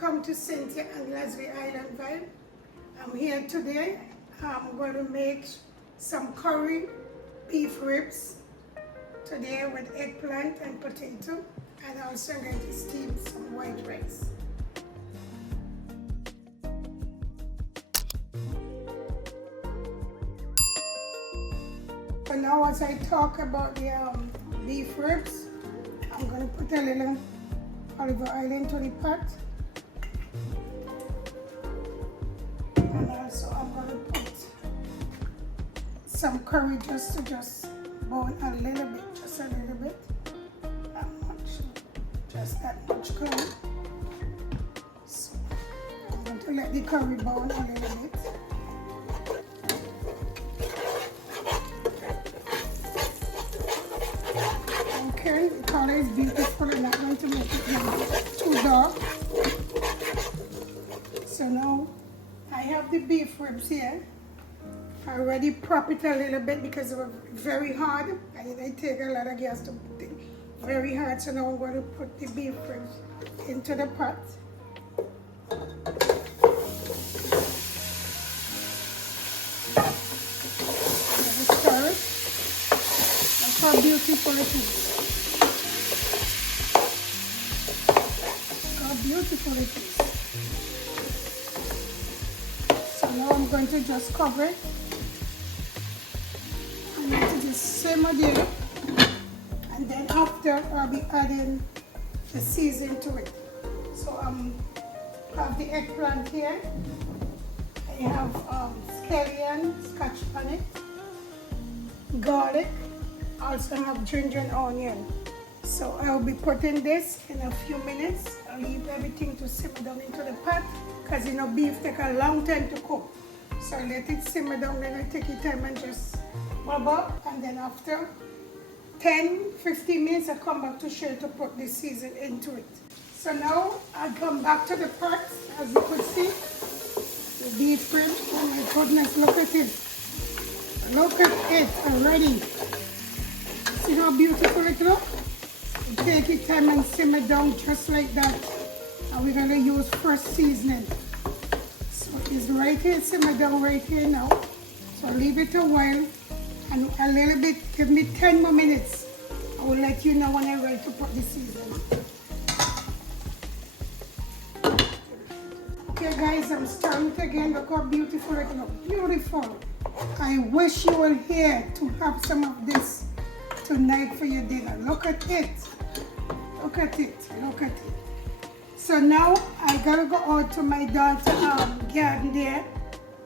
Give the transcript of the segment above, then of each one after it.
welcome to Cynthia and Lesley Island Vibe. I'm here today. I'm going to make some curry beef ribs today with eggplant and potato, and also I'm going to steam some white rice. So now as I talk about the beef ribs, I'm going to put a little olive oil into the pot. And also I'm going to put some curry just to brown a little bit, just a little bit. Not much, just that much curry. So I'm going to let the curry brown a little bit. Okay, the color is beautiful. I'm not going to make it too dark. So now I have the beef ribs here. I already prop it a little bit because it was very hard. I didn't take a lot of gas to put it very hard. So now I'm going to put the beef ribs into the pot. Stir it. Look how beautiful it is. Beautiful it is. So now I'm going to just cover it and let it just simmer there, and then after I'll be adding the seasoning to it. So I have the eggplant here. I have scallion, scotch bonnet, garlic. I also have ginger and onion. So I'll be putting this in a few minutes. I'll leave everything to simmer down into the pot because you know beef take a long time to cook. So I let it simmer down, then I take your time and just rub up, and then after 10-15 minutes I come back to share to put the season into it. So now I come back to the pot. As you could see, the beef rib. Oh my goodness, look at it. Look at it already. See how beautiful it looks? Take your time and simmer down just like that. And we're going to use fresh seasoning. So it's right here, simmer down right here now. So leave it a while and a little bit, give me 10 more minutes. I will let you know when I'm ready to put the seasoning. Okay guys, I'm stirring it again. Look how beautiful it looks. Beautiful. I wish you were here to have some of this tonight for your dinner. Look at it. Look at it. Look at it. So now I gotta go out to my daughter's garden there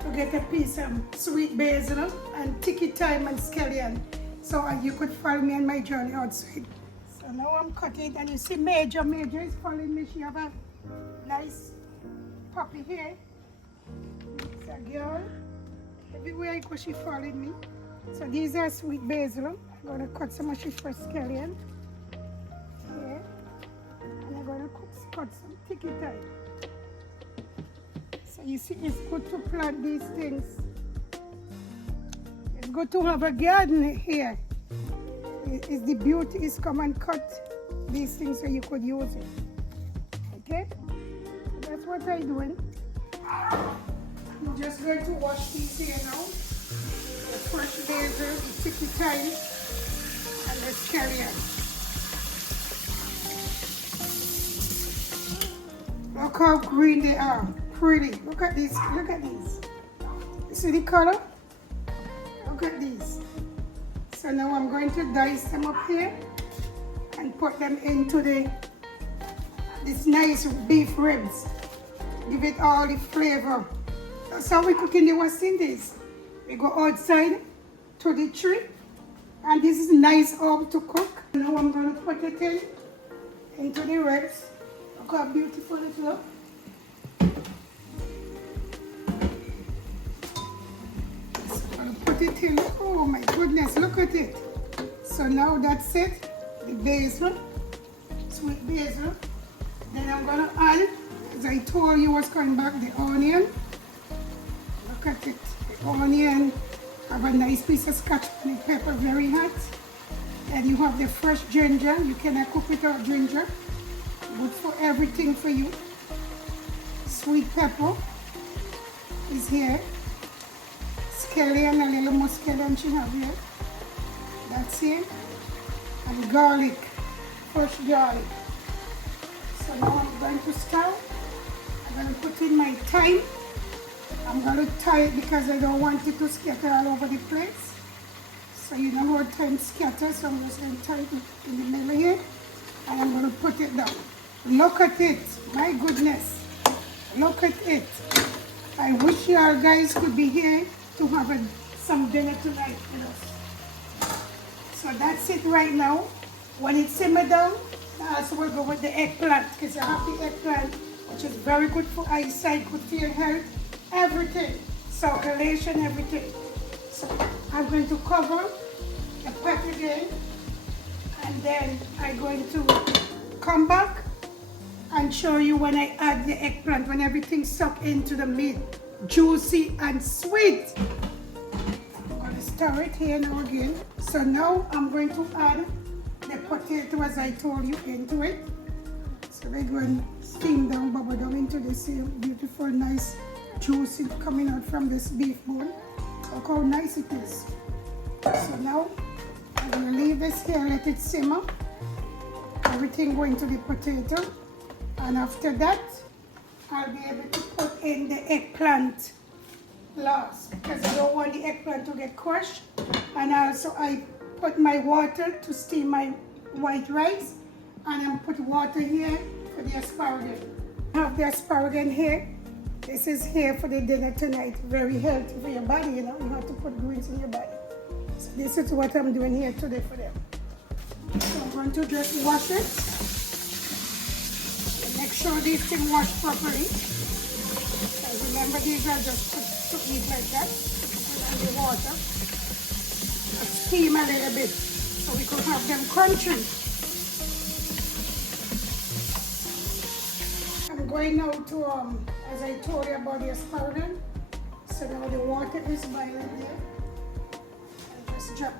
to get a piece of sweet basil and tiki thyme and scallion. So you could follow me on my journey outside. So now I'm cutting, and you see Major is following me. She have a nice puppy here. It's a girl. Everywhere I go, she followed me. So these are sweet basil. I'm going to cut some of the fresh scallion here, and I'm going to cut some tiki thyme. So you see, it's good to plant these things. It's good to have a garden here. It's the beauty is come and cut these things so you could use it. Okay? So that's what I'm doing. I'm just going to wash these here now. The fresh basil, the tiki thyme, and the scallion. Look how green they are. Pretty. Look at this. Look at these. You see the color? Look at these. So now I'm going to dice them up here and put them into this nice beef ribs. Give it all the flavor. That's how we cook in the West Indies. We go outside to the tree, and this is nice herb to cook. Now I'm going to put it into the ribs. Look how beautiful it looks. So I'm going to put it in. Oh my goodness, look at it. So now that's it. The basil, sweet basil. Then I'm going to add, as I told you was coming back, the onion. Look at it. The onion. Have a nice piece of scotch bonnet pepper, very hot. And you have the fresh ginger. You cannot cook without ginger. Good for everything for you. sweet pepper is here. Scallion, a little muscadine she have here. That's it. And garlic, fresh garlic. So now I'm going to start. I'm going to put in my thyme. I'm going to tie it because I don't want it to scatter all over the place. So you know how thyme scatters, so I'm just going to tie it in the middle here. And I'm going to put it down. Look at it. My goodness. Look at it. I wish you all guys could be here to have some dinner tonight with us. So that's it right now. When it simmers down, so we'll go with the eggplant, because I have the eggplant, which is very good for eyesight, good for your health, everything, circulation, everything. So I'm going to cover the pot again, and then I'm going to come back and show you when I add the eggplant, when everything sucks into the meat, juicy and sweet. I'm going to stir it here now again. So now I'm going to add the potato, as I told you, into it. So we're going to steam down, bubble down into this beautiful, nice, juicy coming out from this beef bone. Look how nice it is. So now I'm going to leave this here, let it simmer. Everything going to the potato. And after that, I'll be able to put in the eggplant last, because I don't want the eggplant to get crushed. And also I put my water to steam my white rice, and I'm put water here for the asparagus. I have the asparagus here. This is here for the dinner tonight. Very healthy for your body, you know. You have to put greens in your body. So this is what I'm doing here today for them. So I'm going to just wash it. Make sure these things wash properly. And remember, these are just to eat like that. Put in the water. Steam a little bit so we could have them crunchy. I'm going now to, as I told you about the asparagus. So now the water is boiling there. I just drop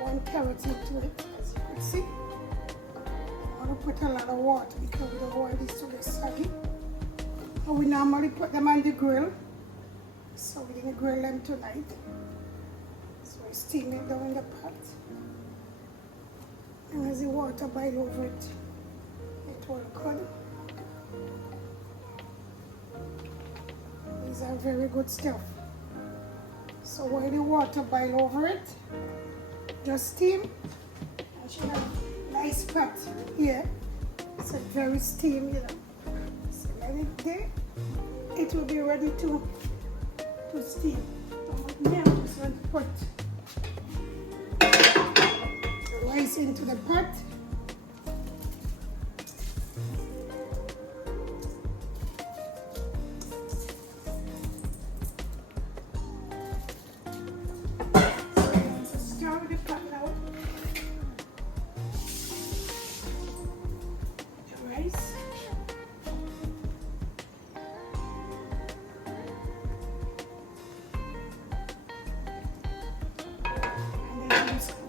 1 carrot into it, as you can see. I'm going to put a lot of water because we don't want this to get soggy. And we normally put them on the grill, so we're going to grill them tonight. So I steam it down in the pot. And as the water boils over it, it will good. These are very good stuff. So while the water boils over it, just steam. And she have a nice pot here. It's a very steam, you know. So let it there. It will be ready to steam. Now I'm just going to put the rice into the pot.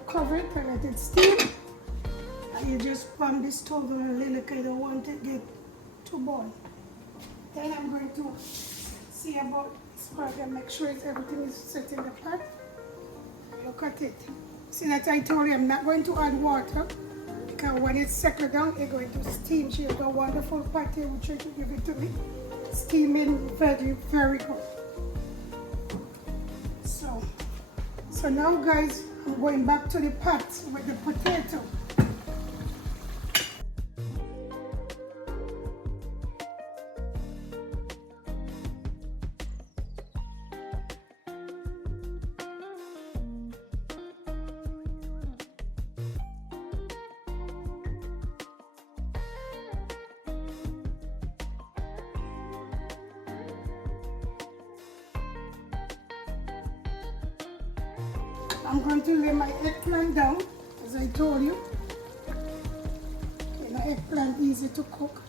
Cover it and let it steam. And you just pump the stove on a little because I don't want it to get too boiled. Then I'm going to see about asparagus, make sure everything is set in the pot. Look at it. See that I told you I'm not going to add water because when it's settled down, it's going to steam. She has a wonderful pot here which you give it to me. Steaming very, very good. So now guys, I'm going back to the pot with the potato. I'm going to lay my eggplant down, as I told you. Okay, my eggplant easy to cook.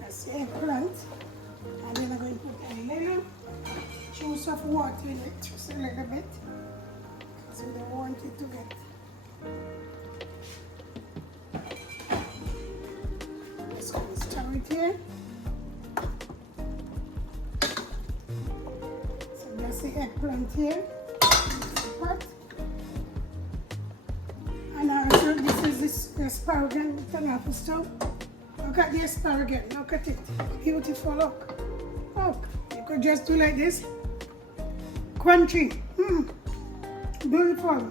That's the eggplant. And then I'm going to put a little juice of water in it, just a little bit. because we don't want it to get. Let's go stir it here. So that's the eggplant here. Pot. And also this is this asparagus with an apple stove. Look at the asparagus, look at it. Beautiful, look. Look, you could just do like this. Crunchy. Beautiful.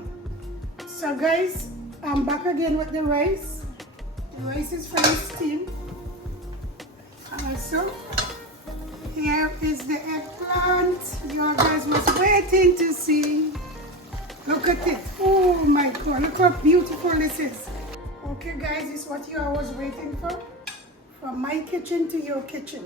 So guys, I'm back again with the rice. The rice is from steam. Also, here is the eggplant. You guys was waiting to see. Look at it. Oh my God, look how beautiful this is. Okay guys, this is what you always waiting for. From my kitchen to your kitchen.